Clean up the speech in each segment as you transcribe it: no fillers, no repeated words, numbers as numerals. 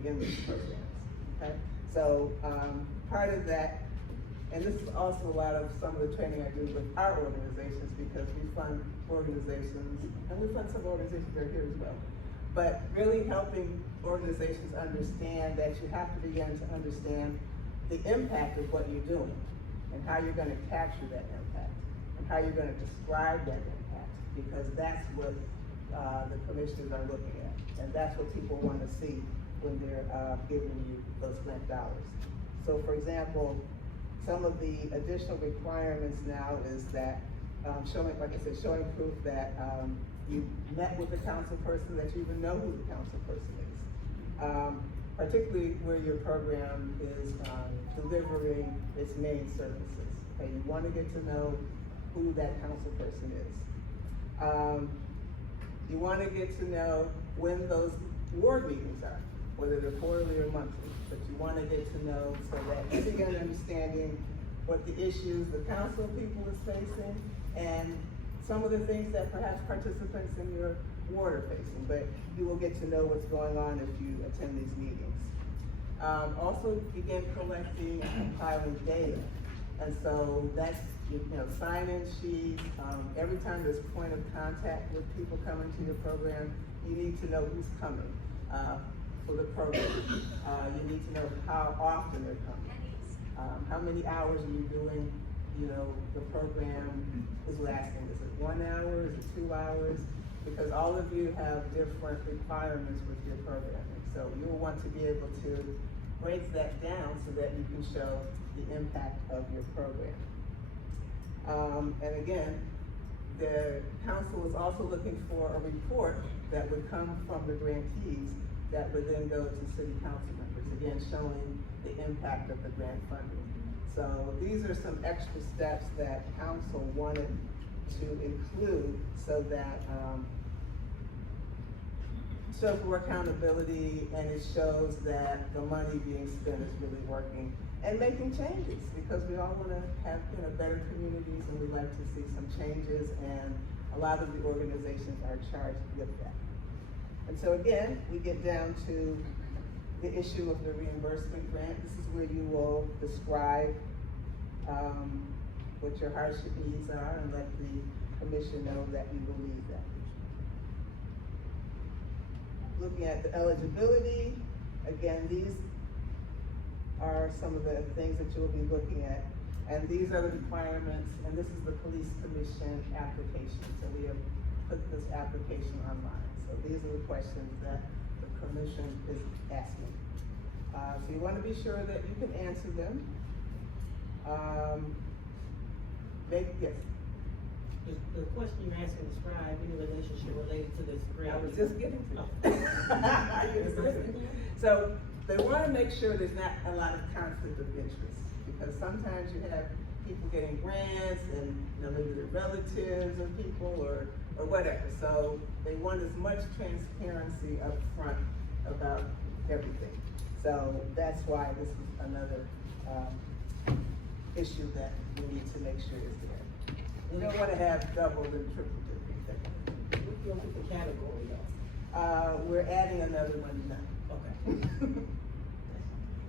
working in these programs, okay? So part of that, and this is also a lot of some of the training I do with our organizations, because we fund organizations, and we fund some organizations that are here as well. But really helping organizations understand that you have to begin to understand the impact of what you're doing, and how you're gonna capture that impact, and how you're gonna describe that impact, because that's what the commissioners are looking at, and that's what people wanna see when they're giving you those grant dollars. So for example, some of the additional requirements now is that showing, like I said, showing proof that you met with the council person, that you even know who the council person is. Particularly where your program is delivering its main services. Okay, you want to get to know who that council person is. You want to get to know when those ward meetings are, whether they're quarterly or monthly, but you want to get to know so that you begin understanding what the issues the council people is facing, and some of the things that perhaps participants in your ward are facing, but you will get to know what's going on if you attend these meetings. Also begin collecting and compiling data. And so that's, sign-in sheets. Every time there's point of contact with people coming to your program, you need to know who's coming for the program. You need to know how often they're coming. How many hours are you doing, the program is lasting? Is it 1 hour? Is it 2 hours? Because all of you have different requirements with your programming. So you'll want to be able to break that down so that you can show the impact of your program. And again, the council is also looking for a report that would come from the grantees that would then go to city council members, again, showing the impact of the grant funding. So these are some extra steps that council wanted to include so that shows more accountability, and it shows that the money being spent is really working and making changes, because we all want to have better communities, and we'd like to see some changes, and a lot of the organizations are charged with that. And so again, we get down to the issue of the reimbursement grant. This is where you will describe what your hardship needs are and let the commission know that you will need that. Looking at the eligibility, again, these are some of the things that you'll be looking at. And these are the requirements, and this is the police commission application. So we have put this application online. So these are the questions that the commission is asking. So you want to be sure that you can answer them. Yes. The question you're asking, describe any relationship related to this grant. I was just getting to that. So they want to make sure there's not a lot of conflict of interest, because sometimes you have people getting grants and maybe they're relatives of people or whatever. So they want as much transparency up front about everything. So that's why this is another issue that we need to make sure is there. We don't want to have double and triple dipping. What's the other category though? We're adding another one now. Okay.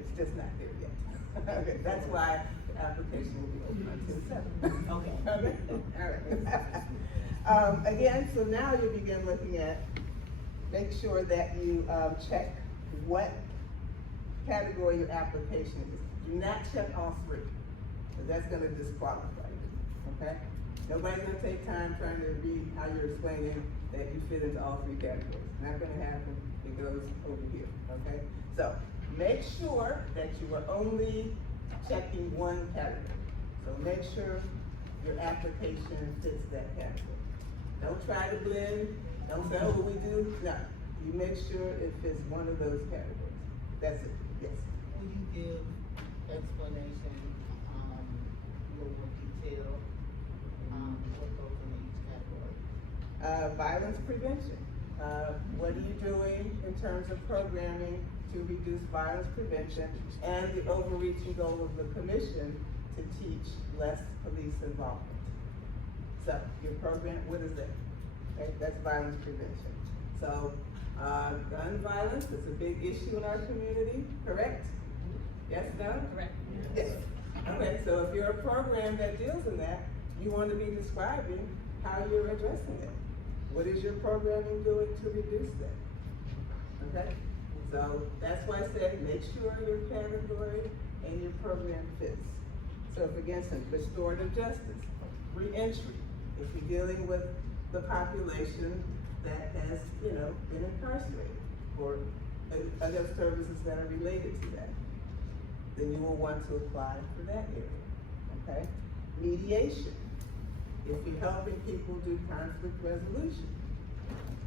It's just not there yet. Okay, that's why the application will be open until 7. Okay. Okay. All right. Again, so now you begin looking at, make sure that you check what category your application is. Do not check all 3, because that's going to disqualify you. Okay? Nobody's going to take time trying to read how you're explaining that you fit into all 3 categories. Not going to happen. It goes over here. Okay? So make sure that you are only checking one category. So make sure your application fits that category. Don't try to blend. Don't say, oh, we do. No. You make sure it fits one of those categories. That's it. Yes. Will you give explanation, more detail, what goes in each category? Violence prevention. What are you doing in terms of programming to reduce violence prevention, and the overreaching goal of the commission to teach less police involvement? So your program, what is that? Okay, that's violence prevention. So Gun violence is a big issue in our community, correct? Yes, no? Correct. Yes. Okay, so if you're a program that deals in that, you want to be describing how you're addressing it. What is your programming doing to reduce that? Okay? So that's why I said make sure your category and your program fits. So for instance, restorative justice, reentry, if you're dealing with the population that has, been incarcerated or other services that are related to that, then you will want to apply for that area, okay? Mediation, if you're helping people do conflict resolution,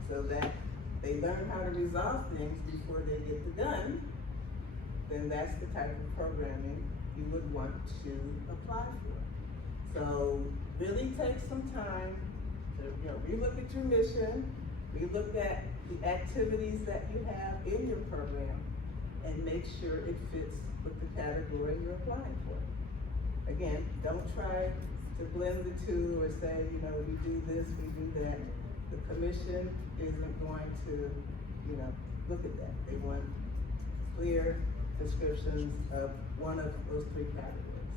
so that they learn how to resolve things before they get the gun, then that's the type of programming you would want to apply for. So really take some time to, relook at your mission, relook at the activities that you have in your program, and make sure it fits with the category you're applying for. Again, don't try to blend the two or say, we do this, we do that. The commission isn't going to, look at that. They want clear descriptions of one of those three categories.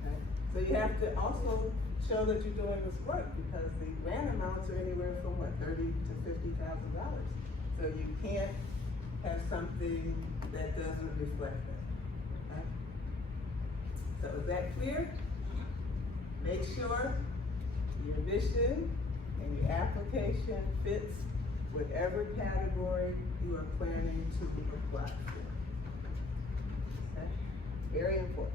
Okay? So you have to also show that you're doing this work, because the grant amounts are anywhere from $30,000 to $50,000. So you can't have something that doesn't reflect that. Okay? So is that clear? Make sure your mission and your application fits whatever category you are planning to apply for. Okay? Very important.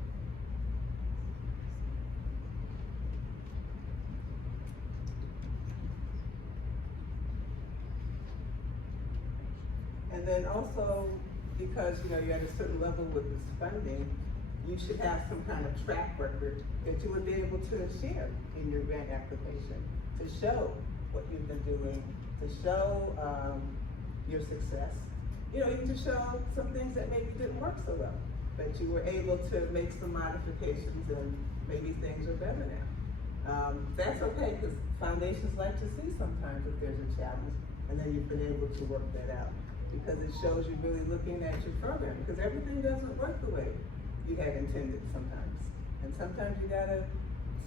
And then also, because you're at a certain level with this funding, you should have some kind of track record that you would be able to share in your grant application to show what you've been doing, to show your success. Even to show some things that maybe didn't work so well, but you were able to make some modifications and maybe things are better now. That's okay, because foundations like to see sometimes if there's a challenge, and then you've been able to work that out, because it shows you really looking at your program, because everything doesn't work the way you had intended sometimes. And sometimes you gotta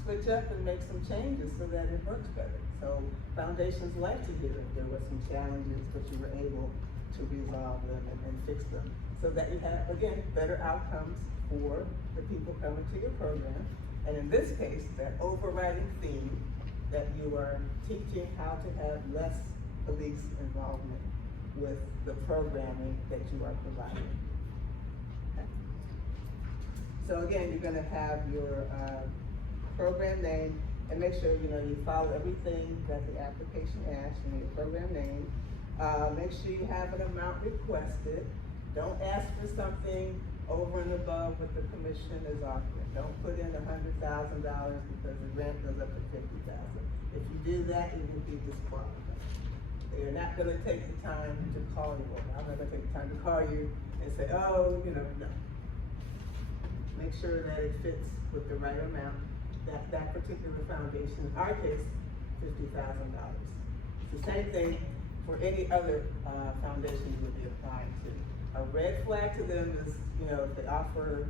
switch up and make some changes so that it works better. So foundations like to hear if there were some challenges, but you were able to resolve them and fix them, so that you have, again, better outcomes for the people coming to your program. And in this case, that overriding theme that you are teaching how to have less police involvement with the programming that you are providing. Okay. So again, you're gonna have your program name, and make sure you follow everything that the application asks in your program name. Make sure you have an amount requested. Don't ask for something over and above what the commission is offering. Don't put in $100,000 because the grant goes up to $50,000. If you do that, you will be disqualified. They're not going to take the time to call you. I'm not going to take the time to call you and say, oh, no. Make sure that it fits with the right amount. That particular foundation, in our case, $50,000. It's the same thing for any other foundation you would be applying to. A red flag to them is, if they offer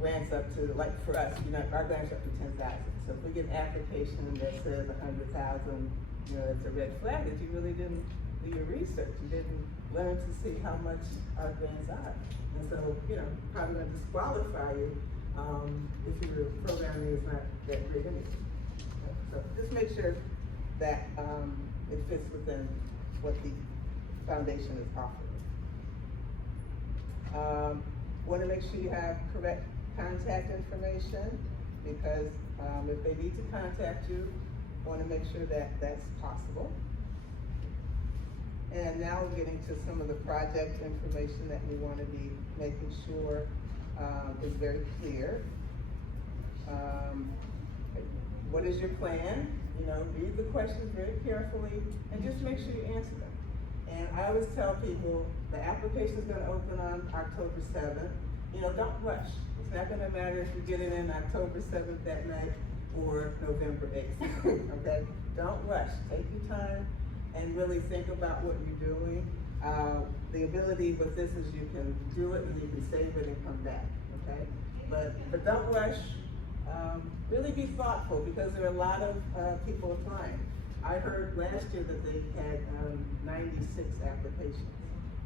grants up to, like for us, our grants up to $10,000. So if we get an application that says $100,000, it's a red flag that you really didn't do your research. You didn't learn to see how much our grants are. And so, probably gonna disqualify you if your programming is not that great anyway. So just make sure that it fits within what the foundation is offering. Want to make sure you have correct contact information, because if they need to contact you, want to make sure that that's possible. And now we're getting to some of the project information that we want to be making sure is very clear. What is your plan? Read the questions very carefully and just make sure you answer them. And I always tell people the application is going to open on October 7th. Don't rush. It's not going to matter if you get it in October 7th that night or November 8th. Okay? Don't rush. Take your time and really think about what you're doing. The ability with this is you can do it and you can save it and come back, okay? But don't rush. Really be thoughtful because there are a lot of people applying. I heard last year that they had 96 applications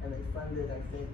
and they funded, I think,